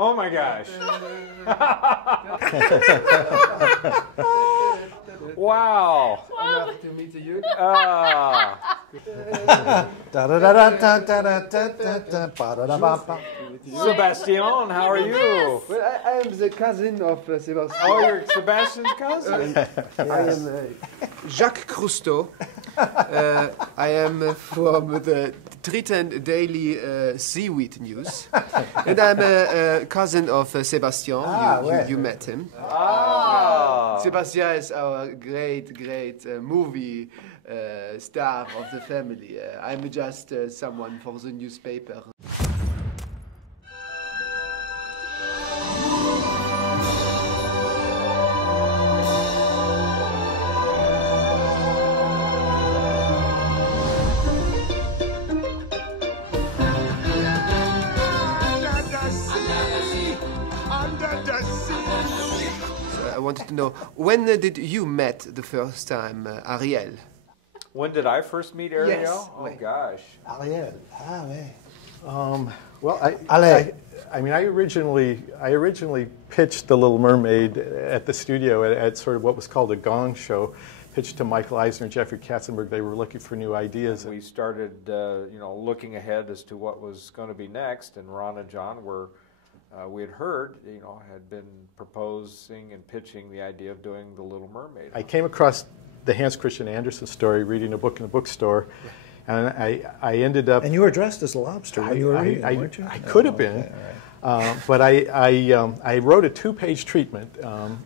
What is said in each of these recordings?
Oh my gosh. Wow. Nice to meet you. Sebastian, how are you? Well, I am the cousin of Sebastian. Oh, you're Sebastian's cousin? I am Jaques Krusteau. I am from the Triton Daily Seaweed News. And I'm a cousin of Sebastian. You met him. Ah. Sebastian is our great movie star of the family. I'm just someone for the newspaper. I wanted to know, when did you met the first time Ariel? When did I first meet Ariel? Yes. Oh gosh. Ariel. Well, I originally pitched The Little Mermaid at the studio at sort of what was called a gong show, pitched to Michael Eisner, Jeffrey Katzenberg. They were looking for new ideas. We started, looking ahead as to what was going to be next, and Ron and John were, we had heard, had been proposing and pitching the idea of doing The Little Mermaid. I came across the Hans Christian Andersen story, reading a book in a bookstore, and I ended up. And you were dressed as a lobster when you were reading, weren't you? I could have been, okay, but I wrote a 2-page treatment on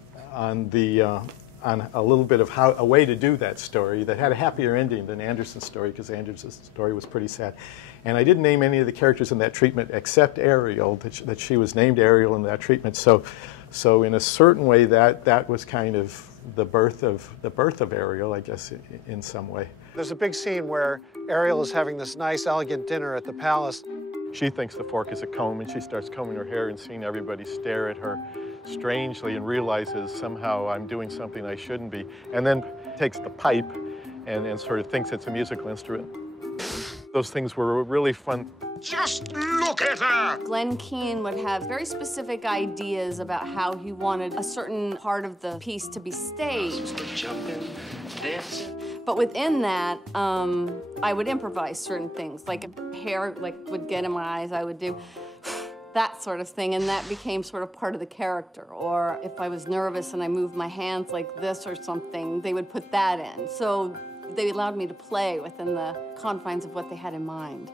a little bit of a way to do that story that had a happier ending than Andersen's story, because Andersen's story was pretty sad. And I didn't name any of the characters in that treatment except Ariel, that she was named Ariel in that treatment. So in a certain way, that was kind of the birth of Ariel, I guess, in some way. There's a big scene where Ariel is having this nice, elegant dinner at the palace. She thinks the fork is a comb, and she starts combing her hair and seeing everybody stare at her strangely and realizes somehow I'm doing something I shouldn't be, and then takes the pipe and sort of thinks it's a musical instrument. Those things were really fun. Just look at her! Glenn Keane would have very specific ideas about how he wanted a certain part of the piece to be staged. Jumping, dancing. But within that, I would improvise certain things. Like if hair would get in my eyes, I would do that sort of thing, and that became sort of part of the character. Or if I was nervous and I moved my hands like this or something, they would put that in. So they allowed me to play within the confines of what they had in mind.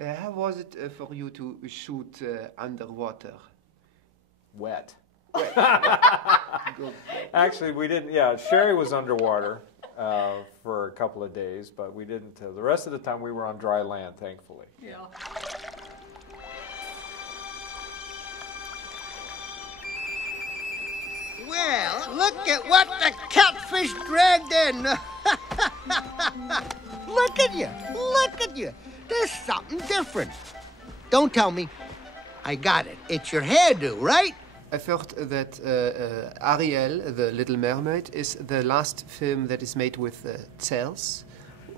How was it for you to shoot underwater? Wet. Actually, we didn't. Yeah, Sherry was underwater for a couple of days, but we didn't. The rest of the time, we were on dry land, thankfully. Yeah. Well, look at what the catfish dragged in. Look at you. Look at you. There's something different. Don't tell me. I got it. It's your hairdo, right? I thought that Ariel, the Little Mermaid, is the last film that is made with cells.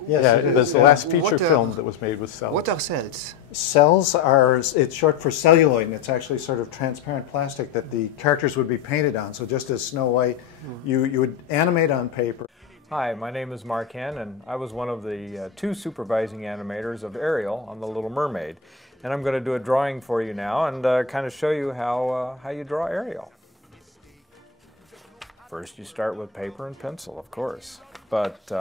Yes, Yeah, it there's is. the last feature film that was made with cells. What are cells? Cells are, it's short for celluloid, and it's actually sort of transparent plastic that the characters would be painted on. So just as Snow White, you would animate on paper. Hi, my name is Mark Henn, and I was one of the 2 supervising animators of Ariel on The Little Mermaid. And I'm going to do a drawing for you now and kind of show you how you draw Ariel. First, you start with paper and pencil, of course. But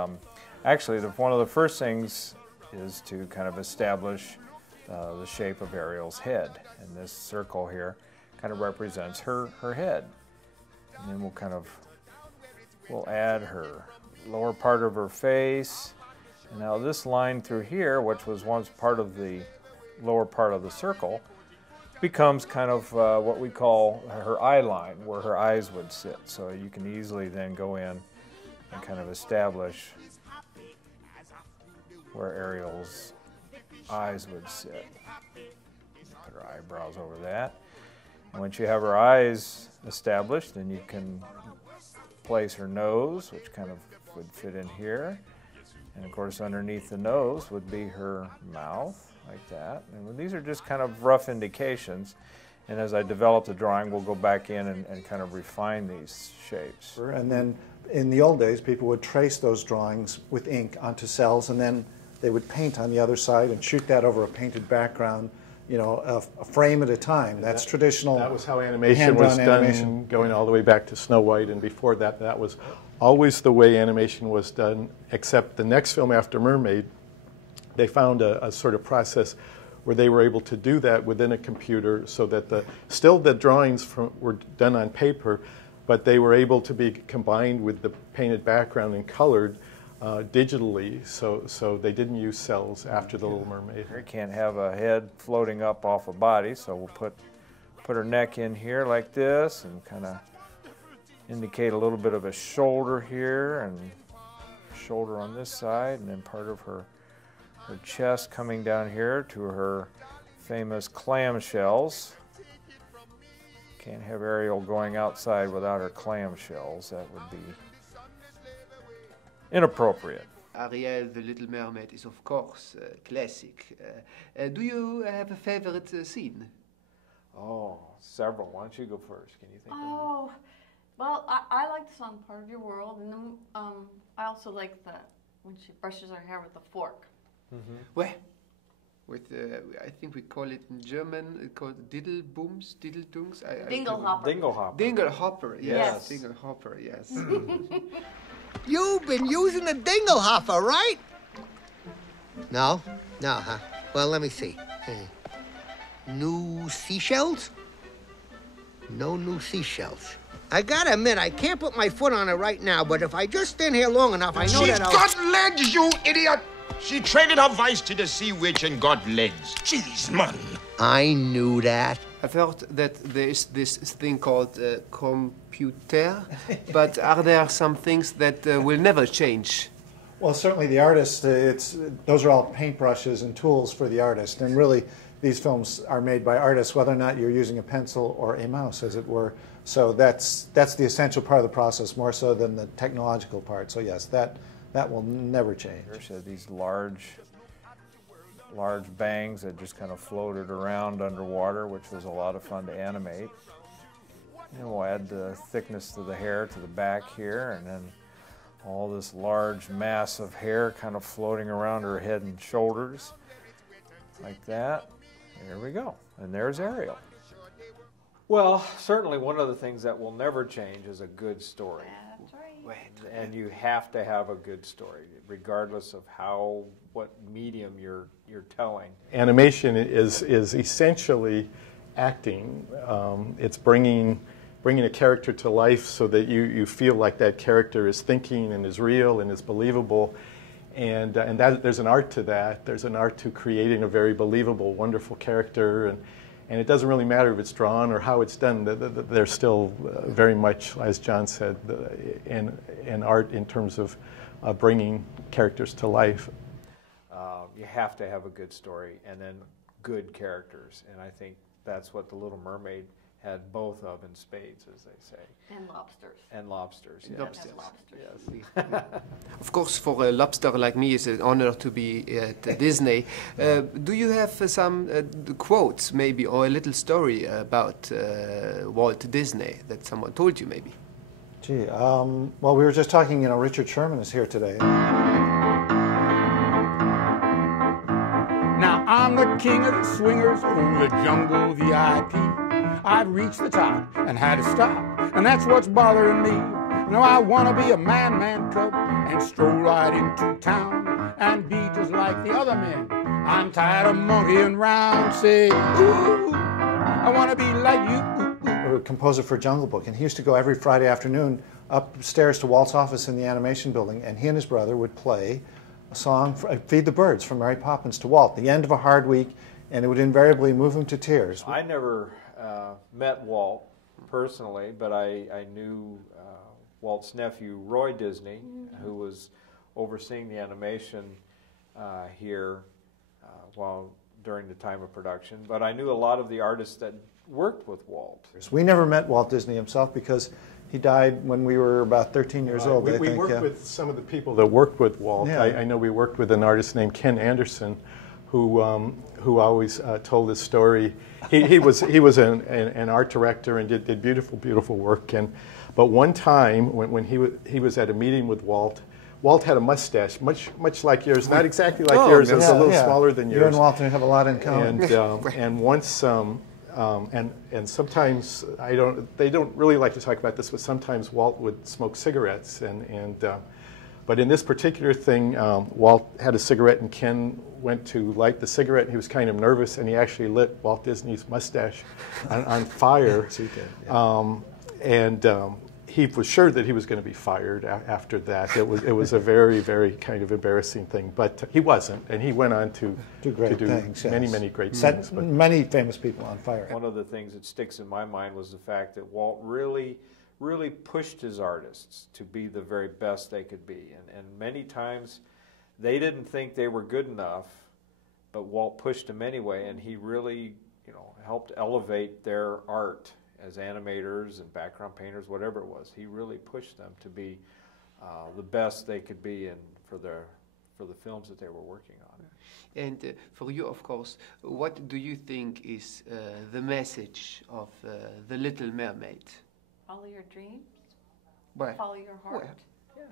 actually, one of the first things is to kind of establish the shape of Ariel's head. And this circle here kind of represents her head. And then we'll add her lower part of her face. And now this line through here, which was once part of the lower part of the circle, becomes kind of what we call her eye line, where her eyes would sit. So you can easily then go in and kind of establish where Ariel's eyes would sit. Put her eyebrows over that. And once you have her eyes established, then you can place her nose, which kind of would fit in here. And of course, underneath the nose would be her mouth, like that. And these are just kind of rough indications. And as I develop the drawing, we'll go back in and kind of refine these shapes. And then in the old days, people would trace those drawings with ink onto cells, and then they would paint on the other side and shoot that over a painted background, you know, a frame at a time. That's traditional. That was how animation was done, going all the way back to Snow White, and before that, that was always the way animation was done, except the next film after Mermaid, they found a sort of process where they were able to do that within a computer so that still the drawings were done on paper, but they were able to be combined with the painted background and colored digitally, so they didn't use cells after The Little Mermaid. You can't have a head floating up off a body, so we'll put her neck in here like this and kind of indicate a little bit of a shoulder here and shoulder on this side, and then part of her chest coming down here to her famous clamshells. Can't have Ariel going outside without her clamshells. That would be inappropriate. Ariel, the Little Mermaid, is of course classic. Do you have a favorite scene? Oh, several. Why don't you go first? Can you think of Oh, well, I like the song "Part of Your World," and then I also like when she brushes her hair with a fork. Mm-hmm. Well, with I think we call it in German called Diddlebooms, Diddledungs. Dinglehopper. Dinglehopper. Dinglehopper, yes. Yes. Dinglehopper, yes. You've been using a dinglehopper, right? No? No, huh? Well, let me see. New seashells? No new seashells. I gotta admit, I can't put my foot on it right now, but if I just stand here long enough, I know She's that I'll... got legs, you idiot! She traded her vice to the sea witch and got legs. Jeez, man. I knew that. I've heard that there is this thing called computer, but are there some things that will never change? Well, certainly the artist, those are all paintbrushes and tools for the artist, and really these films are made by artists, whether or not you're using a pencil or a mouse, as it were. So that's the essential part of the process, more so than the technological part. So yes, that will never change. These large bangs that just kind of floated around underwater, which was a lot of fun to animate. And we'll add the thickness to the hair to the back here, and then all this large mass of hair kind of floating around her head and shoulders, like that. There we go. And there's Ariel. Well, certainly one of the things that will never change is a good story. That's right. And you have to have a good story, regardless of what medium you're telling. Animation is essentially acting. It's bringing a character to life so that you feel like that character is thinking and is real and is believable. And there's an art to that. There's an art to creating a very believable, wonderful character. And it doesn't really matter if it's drawn or how it's done. There's still very much, as John said, an art in terms of bringing characters to life. You have to have a good story and then good characters. And I think that's what The Little Mermaid had both of in spades, as they say. And lobsters. And lobsters, yes. Lobsters. Yes. Of course, for a lobster like me, it's an honor to be at Disney. Do you have some quotes, maybe, or a little story about Walt Disney that someone told you, maybe? Gee, well, we were just talking, Richard Sherman is here today. Now I'm the king of the swingers, the jungle VIP. I've reached the top and had to stop, and that's what's bothering me. Now I want to be a man cub and stroll right into town and be just like the other men. I'm tired of monkeying round, say, ooh, I want to be like you. A composer for Jungle Book, and he used to go every Friday afternoon upstairs to Walt's office in the animation building, and he and his brother would play a song, Feed the Birds, from Mary Poppins to Walt, the end of a hard week, and it would invariably move him to tears. I never met Walt personally, but I knew Walt's nephew, Roy Disney, who was overseeing the animation here during the time of production. But I knew a lot of the artists that worked with Walt. We never met Walt Disney himself because he died when we were about 13 years old. We worked with some of the people that worked with Walt. Yeah. I know we worked with an artist named Ken Anderson, who always told this story. He was an art director and did beautiful work. But one time when he was at a meeting with Walt had a mustache, much like yours, not exactly like yours. It was a little smaller than yours. You and Walt have a lot in common. And once, and sometimes they don't really like to talk about this, but sometimes Walt would smoke cigarettes, but in this particular thing, Walt had a cigarette and Ken went to light the cigarette and he was kind of nervous and he actually lit Walt Disney's mustache on fire. He was sure that he was going to be fired after that. It was a very kind of embarrassing thing, but he wasn't, and he went on to do many great things. Set many famous people on fire. One of the things that sticks in my mind was the fact that Walt really pushed his artists to be the very best they could be, and many times they didn't think they were good enough, but Walt pushed them anyway, and he really, helped elevate their art as animators and background painters, whatever it was. He really pushed them to be the best they could be for the films that they were working on. And for you, of course, what do you think is the message of The Little Mermaid? Follow your dreams. Where? Follow your heart. Where?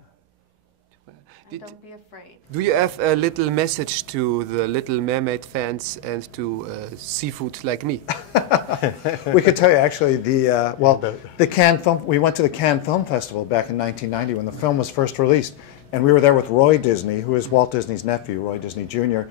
And don't be afraid. Do you have a little message to the Little Mermaid fans and to seafood like me? We could tell you actually the Cannes Film. We went to the Cannes Film Festival back in 1990 when the film was first released, and we were there with Roy Disney, who is Walt Disney's nephew, Roy Disney Jr.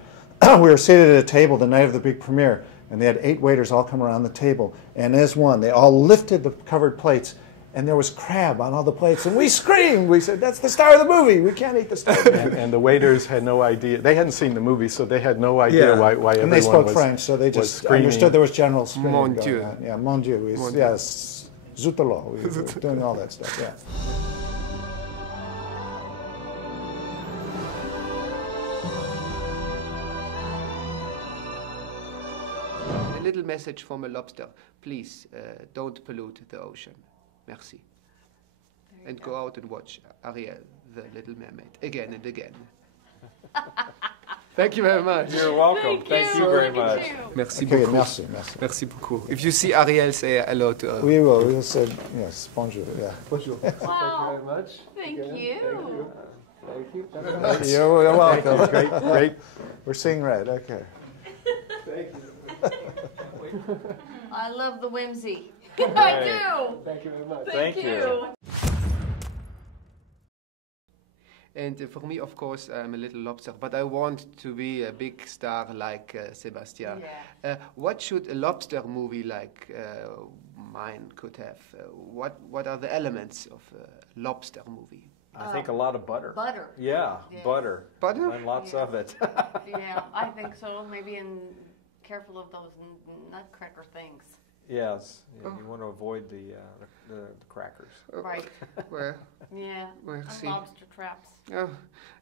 We were seated at a table the night of the big premiere, and they had 8 waiters all come around the table, and as one, they all lifted the covered plates. And there was crab on all the plates, and we screamed. We said, "That's the star of the movie. We can't eat the star." And the waiters had no idea. They hadn't seen the movie, so they had no idea why everyone was. And they spoke French, so they just understood there was general screaming. Mon Dieu. Yeah, mon Dieu. Yes, Zutalo. We were doing all that stuff. Yeah. A little message from a lobster: please don't pollute the ocean. Merci. And go out and watch Ariel, the Little Mermaid, again and again. Thank you very much. You're welcome. Thank you very much. Merci beaucoup. Merci. Merci beaucoup. If you see Ariel, say hello to her. We will. We will say yes. Bonjour. Yeah. Bonjour. Wow. Thank you very much. Thank you. Thank you. You're welcome. Great. We're seeing red. Okay. Thank you. I love the whimsy. I do. Thank you very much. Thank you. And for me, of course, I'm a little lobster, but I want to be a big star like Sebastian. Yeah. What should a lobster movie like mine could have? What are the elements of a lobster movie? I think a lot of butter. Butter. Yeah, butter. Butter? And lots of it. Yeah, I think so. Maybe careful of those nutcracker things. Yes, you want to avoid the crackers. Right. Where? Yeah. Where? And lobster traps. Oh,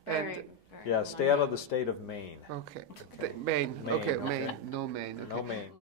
Very Yeah, stay out of the state of Maine. Okay. Maine. Maine, Okay, okay. Maine. No Maine. Okay. No Maine.